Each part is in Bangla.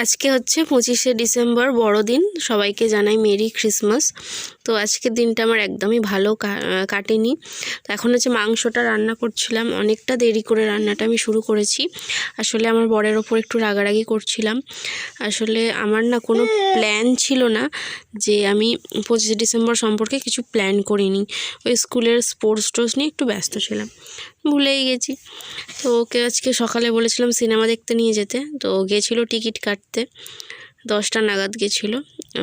আজকে হচ্ছে পঁচিশে ডিসেম্বর বড়দিন। সবাইকে জানাই মেরি ক্রিসমাস। তো আজকের দিনটা আমার একদমই ভালো কাটেনি। তো এখন হচ্ছে মাংসটা রান্না করছিলাম। অনেকটা দেরি করে রান্নাটা আমি শুরু করেছি। আসলে আমার বরের ওপর একটু রাগারাগি করছিলাম। আসলে আমার না কোনো প্ল্যান ছিল না যে আমি পঁচিশে ডিসেম্বর সম্পর্কে কিছু প্ল্যান করিনি। ওই স্কুলের স্পোর্টস টোর্স নিয়ে একটু ব্যস্ত ছিলাম। ভুলেই গেছি। তো ওকে আজকে সকালে বলেছিলাম সিনেমা দেখতে নিয়ে যেতে। তো গেছিল টিকিট কাটতে। দশটা নাগাদ গেছিল।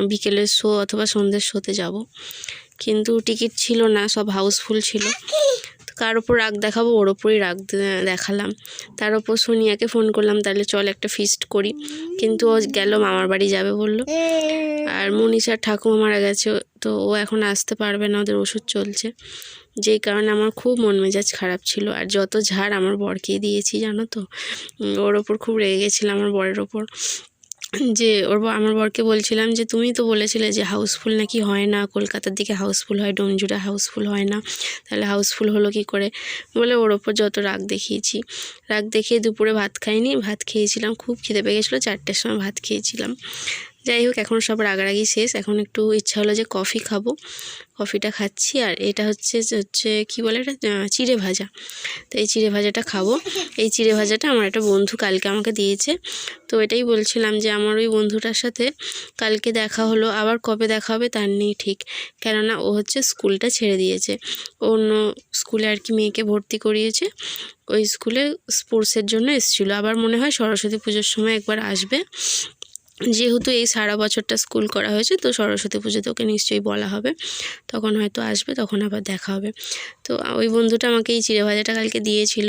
বিকেলের শো অথবা সন্ধ্যের শোতে যাব। কিন্তু টিকিট ছিল না, সব হাউসফুল ছিল। কার ওপর রাগ দেখাবো, ওর ওপরই রাগ দেখালাম। তার ওপর সোনিয়াকে ফোন করলাম, তাহলে চল একটা ফিস্ট করি। কিন্তু ও গেল, মামার বাড়ি যাবে বলল। আর মনীষার ঠাকুমা মারা গেছে, তো ও এখন আসতে পারবে না, ওদের ওষুধ চলছে। যেই কারণে আমার খুব মন মেজাজ খারাপ ছিল। আর যত ঝাড় আমার বরকেই দিয়েছি, জানো তো? ওর ওপর খুব রেগে গেছিলাম, আমার বরের ওপর। যে ওর আমার বরকে বলছিলাম যে, তুমি তো বলেছিলে যে হাউসফুল নাকি হয় না, কলকাতার দিকে হাউসফুল হয়, ডোমজুড়া হাউসফুল হয় না, তাহলে হাউসফুল হলো কি করে? বলে ওর ওপর যত রাগ দেখিয়েছি, রাগ দেখিয়ে দুপুরে ভাত খাইনি, ভাত খেয়েছিলাম, খুব খিদে পেয়ে গেছিল, চারটের সময় ভাত খেয়েছিলাম। যাই হোক, এখন সব রাগারাগি শেষ। এখন একটু ইচ্ছা হলো যে কফি খাব। কফিটা খাচ্ছি, আর এটা হচ্ছে হচ্ছে কী বলে এটা? চিড়ে ভাজা। তো এই চিড়ে ভাজাটা খাব। এই চিড়ে ভাজাটা আমার একটা বন্ধু কালকে আমাকে দিয়েছে। তো এটাই বলছিলাম যে, আমার ওই বন্ধুটার সাথে কালকে দেখা হলো। আবার কবে দেখা হবে তার নেই ঠিক। কেননা ও হচ্ছে স্কুলটা ছেড়ে দিয়েছে। অন্য স্কুলে আর কি মেয়েকে ভর্তি করিয়েছে। ওই স্কুলে স্পোর্টসের জন্য এসেছিল। আবার মনে হয় সরস্বতী পুজোর সময় একবার আসবে। যেহেতু এই সারা বছরটা স্কুল করা হয়েছে, তো সরস্বতী পুজোতে ওকে নিশ্চয়ই বলা হবে। তখন হয়তো আসবে, তখন আবার দেখা হবে। তো ওই বন্ধুটা আমাকে এই চিড়ে ভাজাটা কালকে দিয়েছিল।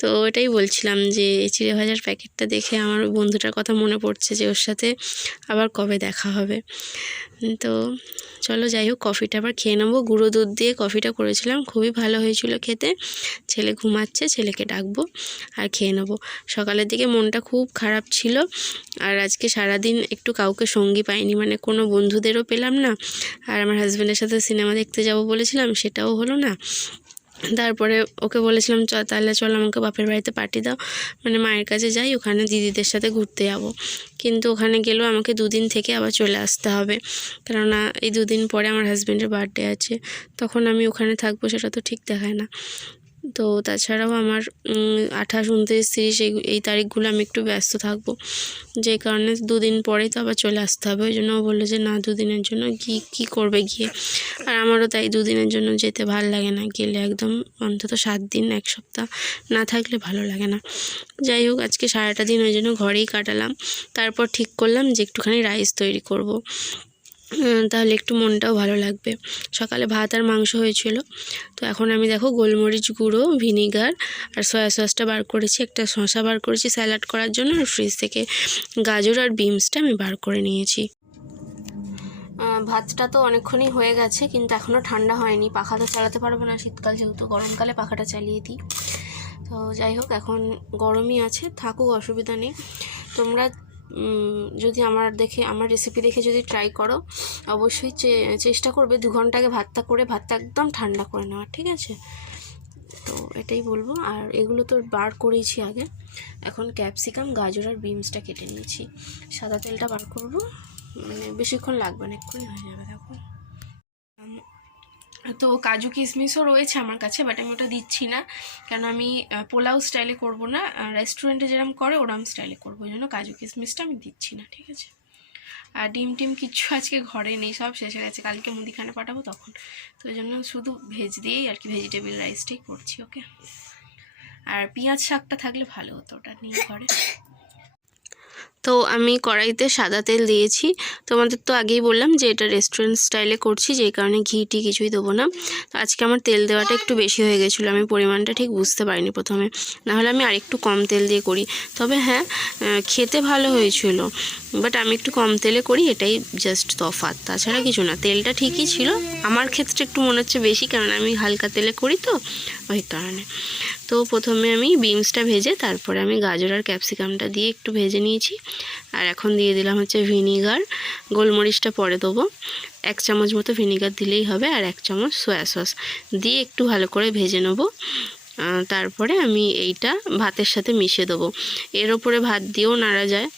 তো ওটাই বলছিলাম যে চিড়ে ভাজার প্যাকেটটা দেখে আমার বন্ধুটার কথা মনে পড়ছে যে, ওর সাথে আবার কবে দেখা হবে। তো চলো যাই হোক, কফিটা আবার খেয়ে নেব। গুঁড়ো দুধ দিয়ে কফিটা করেছিলাম। খুবই ভালো হয়েছিল খেতে। ছেলে ঘুমাচ্ছে, ছেলেকে ডাকবো আর খেয়ে নেব। সকালের দিকে মনটা খুব খারাপ ছিল আর আজকে সারাদিন একটু কাউকে সঙ্গী পাইনি। মানে কোনো বন্ধুদেরও পেলাম না। আর আমার হাজব্যান্ডের সাথে সিনেমা দেখতে যাব বলেছিলাম, সেটাও হলো না। তারপরে ওকে বলেছিলাম, চ, তাহলে চল আমাকে বাপের বাড়িতে পাঠিয়ে দাও। মানে মায়ের কাছে যাই, ওখানে দিদিদের সাথে ঘুরতে যাব। কিন্তু ওখানে গেলেও আমাকে দুদিন থেকে আবার চলে আসতে হবে। কেননা এই দুদিন পরে আমার হাজব্যান্ডের বার্থডে আছে, তখন আমি ওখানে থাকব, সেটা তো ঠিক দেখায় না। তো তাছাড়াও আমার আঠাশ, উনত্রিশ, তিরিশ এই এই তারিখগুলো আমি একটু ব্যস্ত থাকব। যে কারণে দুদিন পরেই তো আবার চলে আসতে হবে। ওই জন্য ও বলল যে, না, দুদিনের জন্য কি কি করবে গিয়ে? আর আমারও তাই দুদিনের জন্য যেতে ভালো লাগে না। গেলে একদম অন্তত সাত দিন, এক সপ্তাহ না থাকলে ভালো লাগে না। যাই হোক, আজকে সারাটা দিন ওই জন্য ঘরেই কাটালাম। তারপর ঠিক করলাম যে, একটুখানি রাইস তৈরি করব। উম, তাহলে একটু মনটাও ভালো লাগবে। সকালে ভাত আর মাংস হয়েছিল। তো এখন আমি দেখো গোলমরিচ গুঁড়ো ভিনিগার আর সয়া সসটা বার করেছি। একটা শসা বার করেছি স্যালাড করার জন্য আর ফ্রিজ থেকে গাজর আর বিনসটা আমি বার করে নিয়েছি। ভাতটা তো অনেকক্ষণই হয়ে গেছে কিন্তু এখনও ঠান্ডা হয়নি। পাখা তো চালাতে পারব না শীতকাল যেহেতু গরমকালে পাখাটা চালিয়ে দিই। তো যাই হোক এখন গরমই আছে থাকুক অসুবিধা নেই। তোমরা যদি আমার দেখে, আমার রেসিপি দেখে যদি ট্রাই করো, অবশ্যই চেষ্টা করবে দু ঘন্টাকে ভাতটা করে, ভাতটা একদম ঠান্ডা করে নেওয়া ঠিক আছে? তো এটাই বলব। আর এগুলো তো বার করেছি আগে। এখন ক্যাপসিকাম গাজর আর বিনসটা কেটে নিয়েছি। সাদা তেলটা বার করব। মানে বেশিক্ষণ লাগবে না, এক্ষুনি হয়ে যাবে, দেখো। তো কাজু কিশমিশও রয়েছে আমার কাছে বাট আমি ওটা দিচ্ছি না। কেন আমি পোলাও স্টাইলে করব না রেস্টুরেন্টে যেরকম করে ওরম স্টাইলে করব, ওই জন্য কাজু কিশমিশটা আমি দিচ্ছি না, ঠিক আছে? আর ডিম টিম কিচ্ছু আজকে ঘরে নেই, সব শেষ হয়ে গেছে, কালকে মুদিখানে পাঠাবো তখন। তো ওই জন্য শুধু ভেজ দিয়েই আর কি ভেজিটেবিল রাইসটাই করছি ওকে আর পেঁয়াজ শাকটা থাকলে ভালো হতো, ওটা নিয়ে ঘরে। তো আমি কড়াইতে সাদা তেল দিয়েছি। তোমাদের তো আগেই বললাম যে এটা রেস্টুরেন্ট স্টাইলে করছি যেই কারণে ঘি টি কিছুই দেবো না। তো আজকে আমার তেল দেওয়াটা একটু বেশি হয়ে গেছিল, আমি পরিমাণটা ঠিক বুঝতে পারিনি প্রথমে। নাহলে আমি আরেকটু কম তেল দিয়ে করি। তবে হ্যাঁ খেতে ভালো হয়েছিল বাট আমি একটু কম তেলে করি, এটাই জাস্ট তফাৎ। তাছাড়া কিছু না, তেলটা ঠিকই ছিল। আমার ক্ষেত্রে একটু মনে হচ্ছে বেশি, কারণ আমি হালকা তেলে করি তো, ওই কারণে। তো প্রথমে আমি বিনসটা ভেজে তারপরে আমি গাজর আর ক্যাপসিকামটা দিয়ে একটু ভেজে নিয়েছি। আর এখন দিয়ে দিলাম হচ্ছে ভিনিগার। গোলমরিচটা পরে দেবো। এক চামচ মতো ভিনিগার দিলেই হবে আর এক চামচ সয়া সস। দিয়ে একটু ভালো করে ভেজে নেব। তারপরে আমি এইটা ভাতের সাথে মিশিয়ে দেবো। এর ওপরে ভাত দিয়েও নাড়া যায়।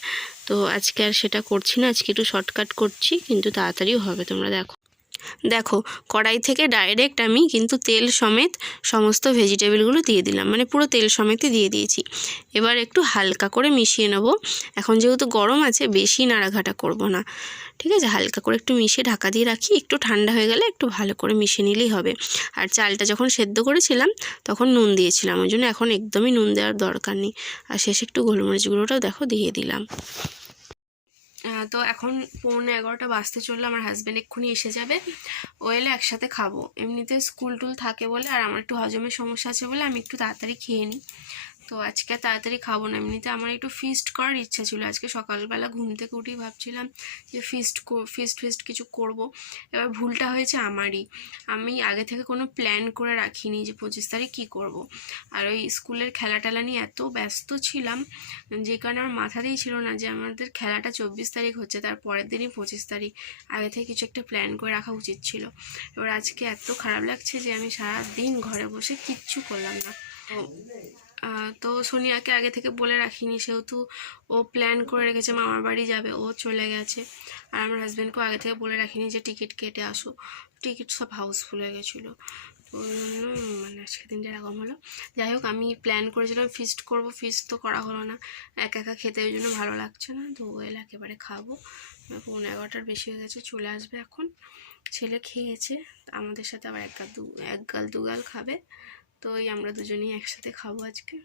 তো আজকে আর সেটা করছি না। আজকে একটু শর্টকাট করছি, কিন্তু তাড়াতাড়িও হবে। তোমরা দেখো। দেখো, কড়াই থেকে ডাইরেক্ট আমি কিন্তু তেল সমেত সমস্ত ভেজিটেবলগুলো দিয়ে দিলাম। মানে পুরো তেল সমেতই দিয়ে দিয়েছি। এবার একটু হালকা করে মিশিয়ে নেব। এখন যেহেতু গরম আছে, বেশি নাড়াঘাটা করব না। ঠিক আছে? হালকা করে একটু মিশিয়ে ঢাকা দিয়ে রাখি। একটু ঠান্ডা হয়ে গেলে একটু ভালো করে মিশিয়ে নিলেই হবে। আর চালটা যখন সেদ্ধ করেছিলাম, তখন নুন দিয়েছিলাম। ওই জন্য এখন একদমই নুন দেওয়ার দরকার নেই। আর শেষে একটু গোলমরিচ গুঁড়োটাও দেখো দিয়ে দিলাম। তো এখন পৌনে এগারোটা বাজতে চলল, আমার হাজব্যান্ড এক্ষুনি এসে যাবে। ও এলে একসাথে খাব। এমনিতে স্কুল টুল থাকে বলে, আর আমার একটু হজমের সমস্যা আছে বলে আমি একটু তাড়াতাড়ি খেয়ে নিই। তো আজকে তাড়াতাড়ি খাব না। এমনিতে আমার একটু ফিস্ট করার ইচ্ছা ছিল। আজকে সকালবেলা ঘুম থেকে উঠেই ভাবছিলাম যে ফিস্ট ফিস্ট ফিস্ট কিছু করব। এবার ভুলটা হয়েছে আমারই। আমি আগে থেকে কোনো প্ল্যান করে রাখিনি যে পঁচিশ তারিখ কী করব। আর ওই স্কুলের খেলা টেলা নিয়ে এত ব্যস্ত ছিলাম যে কারণে আমার মাথাতেই ছিল না যে আমাদের খেলাটা চব্বিশ তারিখ হচ্ছে, তার পরের দিনই পঁচিশ তারিখ। আগে থেকে কিছু একটা প্ল্যান করে রাখা উচিত ছিল। এবার আজকে এত খারাপ লাগছে যে আমি সারা দিন ঘরে বসে কিচ্ছু করলাম না। তো সোনিয়াকে আগে থেকে বলে রাখিনি, সেহেতু ও প্ল্যান করে রেখেছে মামার বাড়ি যাবে, ও চলে গেছে। আর আমার হাজব্যান্ডকেও আগে থেকে বলে রাখিনি যে টিকিট কেটে আসো। টিকিট সব হাউসফুল হয়ে গেছিল। মানে আজকে দিনটা এরকম হলো। যাই হোক, আমি প্ল্যান করেছিলাম ফিস্ট করব ফিস্ট তো করা হলো না। একা একা খেতে ওই জন্য ভালো লাগছে না। তো ও এলে একেবারে খাব। পৌনে এগারোটার বেশি হয়ে গেছে, চলে আসবে এখন। ছেলে খেয়েছে, আমাদের সাথে আবার এক গাল দু, এক গাল দু গাল খাবে। তো ওই আমরা দুজনেই একসাথে খাব আজকে।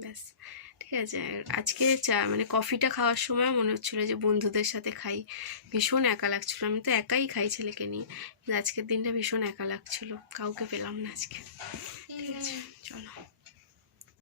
ব্যাস, ঠিক আছে। আজকে চা মানে কফিটা খাওয়ার সময় মনে হচ্ছিল যে বন্ধুদের সাথে খাই। ভীষণ একা লাগছিল। আমি তো একাই খাই ছেলেকে নিয়ে। কিন্তু আজকের দিনটা ভীষণ একা লাগছিল। কাউকে পেলাম না আজকে। ঠিক আছে, চলো।